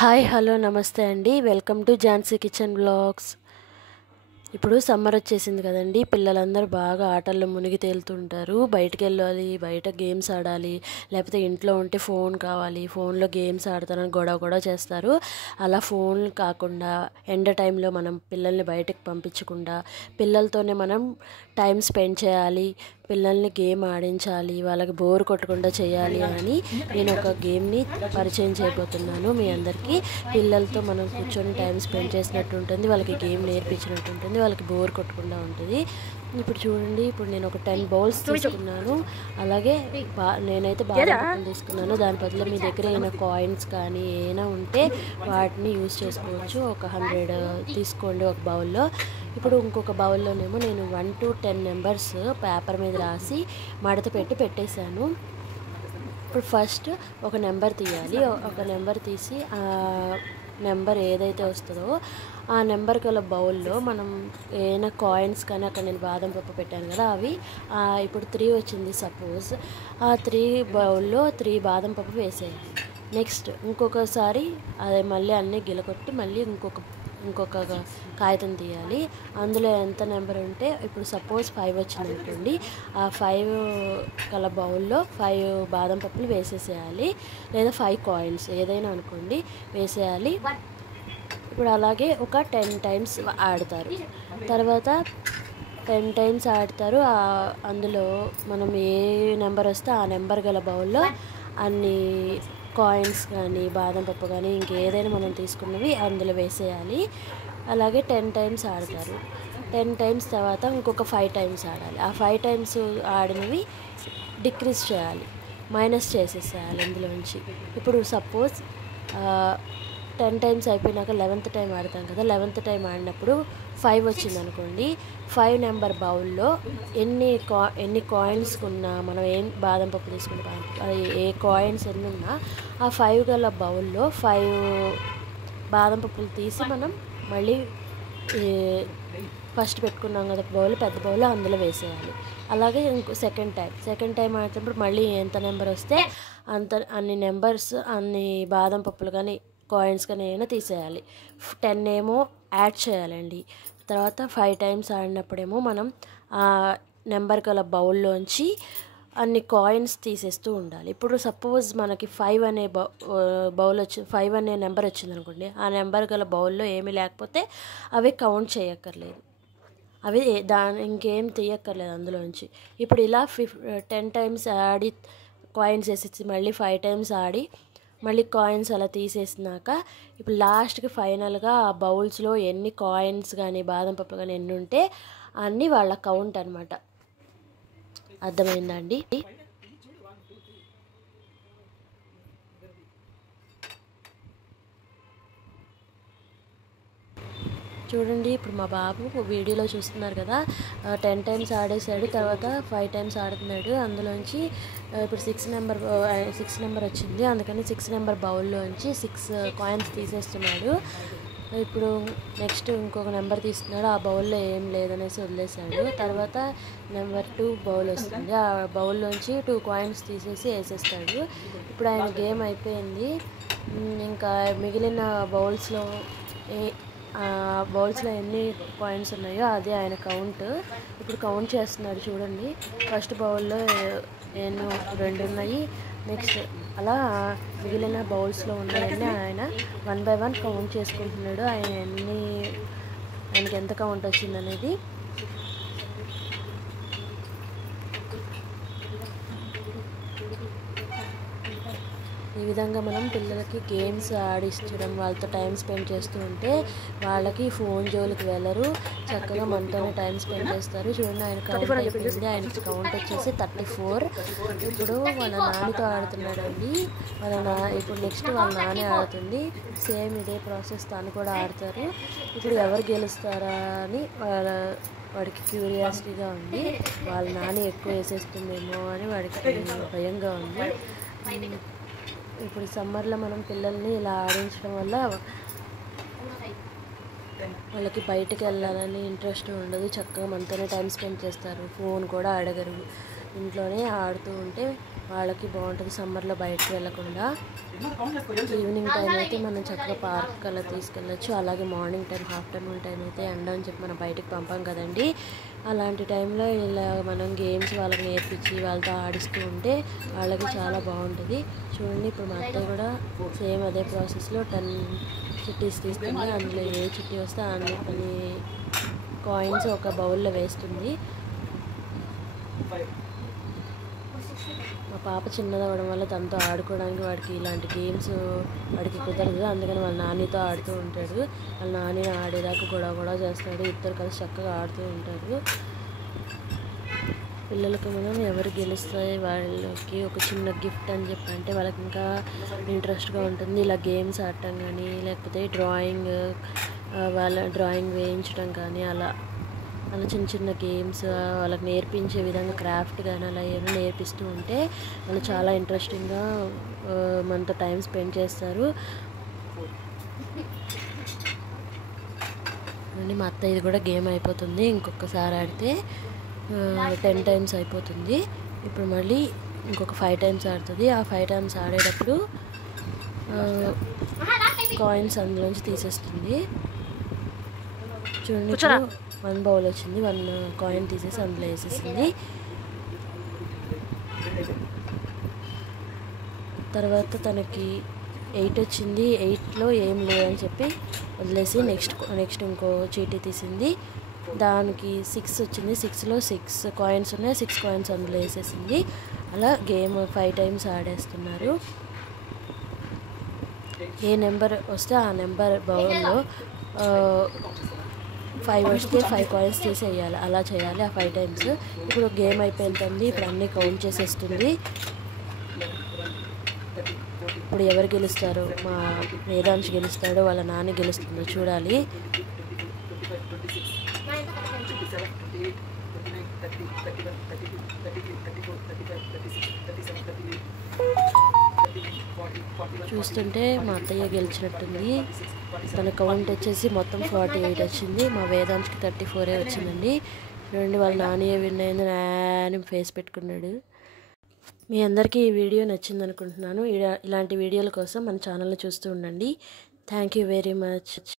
Hi hello నమస్తే అండి. Welcome to Jhansi kitchen vlogs. ఇప్పుడు సమ్మర్ వచ్చేసింది కదండి. పిల్లలందరూ బాగా ఆటల్లో మునిగి తేలుతుంటారు. బయటికి వెళ్ళాలి, బయట గేమ్స్ ఆడాలి, లేకపోతే ఇంట్లో ఉంటే ఫోన్ కావాలి, ఫోన్లో గేమ్స్ ఆడతారని గొడవ చేస్తారు. అలా ఫోన్ కాకుండా ఎండ టైంలో మనం పిల్లల్ని బయటకు పంపించకుండా పిల్లలతోనే మనం టైం స్పెండ్ చేయాలి, పిల్లల్ని గేమ్ ఆడించాలి, వాళ్ళకి బోర్ కొట్టకుండా చేయాలి అని నేను ఒక గేమ్ని పరిచయం చేయబోతున్నాను మీ అందరికీ. పిల్లలతో మనం కూర్చొని టైం స్పెండ్ చేసినట్టు ఉంటుంది, వాళ్ళకి గేమ్ నేర్పించినట్టు ఉంటుంది, వాళ్ళకి బోర్ కొట్టకుండా ఉంటుంది. ఇప్పుడు చూడండి, ఇప్పుడు నేను ఒక 10 బౌల్స్ తీసుకున్నాను. అలాగే నేనైతే బాదం పప్పులు తీసుకున్నాను. దాని బదులు మీ దగ్గర ఏమైనా కాయిన్స్ కానీ ఏమైనా ఉంటే వాటిని యూజ్ చేసుకోవచ్చు. ఒక 100 తీసుకోండి ఒక బౌల్లో. ఇప్పుడు ఇంకొక బౌల్లోనేమో నేను 1 to 10 నెంబర్స్ పేపర్ మీద రాసి మడత పెట్టేశాను. ఇప్పుడు ఫస్ట్ ఒక నెంబర్ తీయాలి. ఒక నెంబర్ తీసి ఆ నెంబర్ ఏదైతే వస్తుందో ఆ నెంబర్ గల బౌల్లో మనం ఏమైనా కాయిన్స్ కానీ, అక్కడ నేను బాదం పప్పు పెట్టాను కదా అవి, ఇప్పుడు 3 వచ్చింది సపోజ్, ఆ 3 బౌల్లో 3 బాదం పప్పు వేసేయాలి. నెక్స్ట్ ఇంకొకసారి అదే మళ్ళీ అన్నీ గిలకొట్టి మళ్ళీ ఇంకొక కాగితం తీయాలి. అందులో ఎంత నెంబర్ ఉంటే, ఇప్పుడు సపోజ్ 5 వచ్చిందనుకోండి, ఆ 5 గల బౌల్లో 5 బాదం పప్పులు వేసేసేయాలి, లేదా 5 కాయిన్స్ ఏదైనా అనుకోండి వేసేయాలి. ఇప్పుడు అలాగే ఒక 10 టైమ్స్ ఆడతారు. తర్వాత 10 టైమ్స్ ఆడతారు. అందులో మనం ఏ నెంబర్ వస్తే ఆ నెంబర్ గల బౌల్లో అన్ని కాయిన్స్ కానీ, బాదం పప్పు కానీ, ఇంకేదైనా మనం తీసుకున్నవి అందులో వేసేయాలి. అలాగే 10 టైమ్స్ ఆడతారు. 10 టైమ్స్ తర్వాత ఇంకొక 5 టైమ్స్ ఆడాలి. ఆ 5 టైమ్స్ ఆడినవి డిక్రీజ్ చేయాలి, మైనస్ చేసేసేయాలి ఇందులోంచి. ఇప్పుడు సపోజ్ 10 టైమ్స్ అయిపోయినాక 11th టైం ఆడతాం కదా, 11th టైం ఆడినప్పుడు 5 వచ్చింది అనుకోండి, 5 నెంబర్ బౌల్లో ఎన్ని కాయిన్స్ ఉన్నా, మనం ఏం బాదం పప్పు తీసుకుంటాం ఏ కాయిన్స్ ఎన్ని ఉన్నా ఆ 5 గల బౌల్లో 5 బాదం పప్పులు తీసి మనం మళ్ళీ ఫస్ట్ పెట్టుకున్నాం కదా బౌల్, పెద్ద బౌల్, అందులో వేసేయాలి. అలాగే సెకండ్ టైం ఆడేటప్పుడు మళ్ళీ ఎంత నెంబర్ వస్తే అన్ని నెంబర్స్, అన్ని బాదం పప్పులు కానీ కాయిన్స్ కానీ ఏమైనా తీసేయాలి. 10 ఏమో యాడ్ చేయాలండి. తర్వాత 5 టైమ్స్ ఆడినప్పుడేమో మనం ఆ నెంబర్ గల బౌల్లోంచి అన్ని కాయిన్స్ తీసేస్తూ ఉండాలి. ఇప్పుడు సపోజ్ మనకి 5 అనే బౌల్ 5 అనే నెంబర్ వచ్చింది అనుకోండి, ఆ నెంబర్ గల బౌల్లో ఏమీ లేకపోతే అవి కౌంట్ చేయక్కర్లేదు, అవి ఇంకేం తీయక్కర్లేదు అందులోంచి. ఇప్పుడు ఇలా 10 టైమ్స్ ఆడి కాయిన్స్ వేసేసి మళ్ళీ 5 టైమ్స్ ఆడి మళ్ళీ కాయిన్స్ అలా తీసేసినాక ఇప్పుడు లాస్ట్కి ఫైనల్గా ఆ బౌల్స్లో ఎన్ని కాయిన్స్ కానీ బాదం పప్పు కానీ ఎన్ని ఉంటే అన్నీ వాళ్ళ కౌంట్ అనమాట. అర్థమైందా అండి? చూడండి, ఇప్పుడు మా బాబు వీడియోలో చూస్తున్నారు కదా, 10 టైమ్స్ ఆడేసాడు, తర్వాత 5 టైమ్స్ ఆడుతున్నాడు. అందులోంచి ఇప్పుడు 6 నెంబర్ వచ్చింది, అందుకని 6 నెంబర్ బౌల్లోంచి 6 కాయిన్స్ తీసేస్తున్నాడు. ఇప్పుడు నెక్స్ట్ ఇంకొక నెంబర్ తీస్తున్నాడు, ఆ బౌల్లో ఏం లేదనేసి వదిలేశాడు. తర్వాత నెంబర్ 2 బౌల్ వస్తుంది, ఆ బౌల్లోంచి 2 కాయిన్స్ తీసేసి వేసేస్తాడు. ఇప్పుడు ఆయన గేమ్ అయిపోయింది. ఇంకా మిగిలిన బౌల్స్లో ఎన్ని కాయిన్స్ ఉన్నాయో అదే ఆయన కౌంట్. ఇప్పుడు కౌంట్ చేస్తున్నాడు చూడండి. ఫస్ట్ బౌల్లో ఎన్నో 2 ఉన్నాయి, నెక్స్ట్ అలా మిగిలిన బౌల్స్లో ఉన్నాయన్నీ ఆయన 1 by 1 కౌంట్ చేసుకుంటున్నాడు. ఆయనకి ఎంత కౌంట్ వచ్చిందనేది. ఈ విధంగా మనం పిల్లలకి గేమ్స్ ఆడిస్తడం, వాళ్ళతో టైం స్పెండ్ చేస్తూ ఉంటే వాళ్ళకి ఫోన్ జోలికి వెళ్ళరు, చక్కగా మనతోనే టైం స్పెండ్ చేస్తారు. చూడండి, ఆయన కౌంట్ అయిపోయింది, ఆయనకి కౌంట్ వచ్చేసి 34. ఇప్పుడు వాళ్ళ నాన్నతో ఆడుతున్నాడండి. ఇప్పుడు నెక్స్ట్ వాళ్ళ నాన్నే ఆడుతుంది. సేమ్ ఇదే ప్రాసెస్ తను కూడా ఆడతారు. ఇప్పుడు ఎవరు గెలుస్తారా అని వాడికి క్యూరియాసిటీగా ఉంది. వాళ్ళ నాన్న ఎక్కువ వేసేస్తుందేమో అని వాడికి భయంగా ఉంది. ఇప్పుడు సమ్మర్లో మనం పిల్లల్ని ఇలా ఆడించడం వల్ల వాళ్ళకి బయటకు వెళ్ళాలని ఇంట్రెస్ట్ ఉండదు, చక్కగా మనతోనే టైం స్పెండ్ చేస్తారు, ఫోన్ కూడా అడగరు. ఇంట్లోనే ఆడుతూ ఉంటే వాళ్ళకి బాగుంటుంది, సమ్మర్లో బయటకు వెళ్ళకుండా. ఈవినింగ్ టైం అయితే మనం చక్కగా పార్క్ అలా తీసుకెళ్ళచ్చు. అలాగే మార్నింగ్ టైం, ఆఫ్టర్నూన్ టైం అయితే ఎండ అని చెప్పి మనం బయటకు పంపాం కదండి. అలాంటి టైంలో ఇలా మనం గేమ్స్ వాళ్ళకి నేర్పించి వాళ్ళతో ఆడిస్తూ ఉంటే వాళ్ళకి చాలా బాగుంటుంది. చూడండి, ఇప్పుడు మా అత్తయ్య కూడా సేమ్ అదే ప్రాసెస్లో 10 చిట్టీస్ తీస్తుంది. అందులో ఏ చిట్టి వస్తే అన్ని కాయిన్స్ ఒక బౌల్లో వేస్తుంది. మా పాప చిన్నది అవ్వడం వల్ల తనతో ఆడుకోవడానికి వాడికి ఇలాంటి గేమ్స్ వాడికి కుదరదు. అందుకని వాళ్ళ నానితో ఆడుతూ ఉంటాడు. వాళ్ళ నాని ఆడేదాకా గొడవ చేస్తాడు. ఇద్దరు కలిసి చక్కగా ఆడుతూ ఉంటారు. పిల్లలకి మనం ఎవరు గెలుస్తాయి వాళ్ళకి ఒక చిన్న గిఫ్ట్ అని చెప్పి అంటే వాళ్ళకి ఇంకా ఇంట్రెస్ట్గా ఉంటుంది. ఇలా గేమ్స్ ఆడటం కానీ, లేకపోతే వాళ్ళ డ్రాయింగ్ వేయించడం కానీ, అలా చిన్న చిన్న గేమ్స్ వాళ్ళకి నేర్పించే విధంగా క్రాఫ్ట్ కానీ అలా ఏమైనా నేర్పిస్తూ ఉంటే వాళ్ళు చాలా ఇంట్రెస్టింగ్గా మనతో టైం స్పెండ్ చేస్తారు. మా అత్త ఇది కూడా గేమ్ అయిపోతుంది, ఇంకొకసారి ఆడితే 10 టైమ్స్ అయిపోతుంది. ఇప్పుడు మళ్ళీ ఇంకొక 5 టైమ్స్ ఆడుతుంది. ఆ 5 టైమ్స్ ఆడేటప్పుడు కాయిన్స్ అందులోంచి తీసేస్తుంది. చూడండి, 1 బౌల్ వచ్చింది, 1 కాయిన్ తీసేసి అందులో వేసేసింది. తర్వాత తనకి 8 వచ్చింది. 8లో ఏం లేదని చెప్పి వదిలేసి నెక్స్ట్ ఇంకో చీటీ తీసింది. దానికి 6 వచ్చింది. 6లో 6 కాయిన్స్ ఉన్నాయి. 6 కాయిన్స్ అందులో వేసేసింది. అలా గేమ్ 5 టైమ్స్ ఆడేస్తున్నారు. ఏ నెంబర్ వస్తే ఆ నెంబర్ బౌల్లో 5 వస్తే 5 కాయిన్స్ తీసేయాలి. అలా చేయాలి ఆ 5 టైమ్స్. ఇప్పుడు గేమ్ అయిపోయింది. ఇప్పుడు అన్నీ కౌంట్ చేసేస్తుంది. ఇప్పుడు ఎవరు గెలుస్తారు? మా వేదాంశ్ గెలుస్తాడో వాళ్ళ నాన్న గెలుస్తుందో చూడాలి. చూస్తుంటే మా అత్తయ్య గెలిచినట్టుంది. తన కౌంట్ వచ్చేసి మొత్తం 48 వచ్చింది. మా వేదాంశ్కి 34 వచ్చిందండి. చూడండి, వాళ్ళ నాన్నయ్య విన్ అయింది అని ఫేస్ పెట్టుకున్నాడు. మీ అందరికీ ఈ వీడియో నచ్చింది అనుకుంటున్నాను. ఇలాంటి వీడియోల కోసం మన ఛానల్ని చూస్తూ ఉండండి. Thank you very much.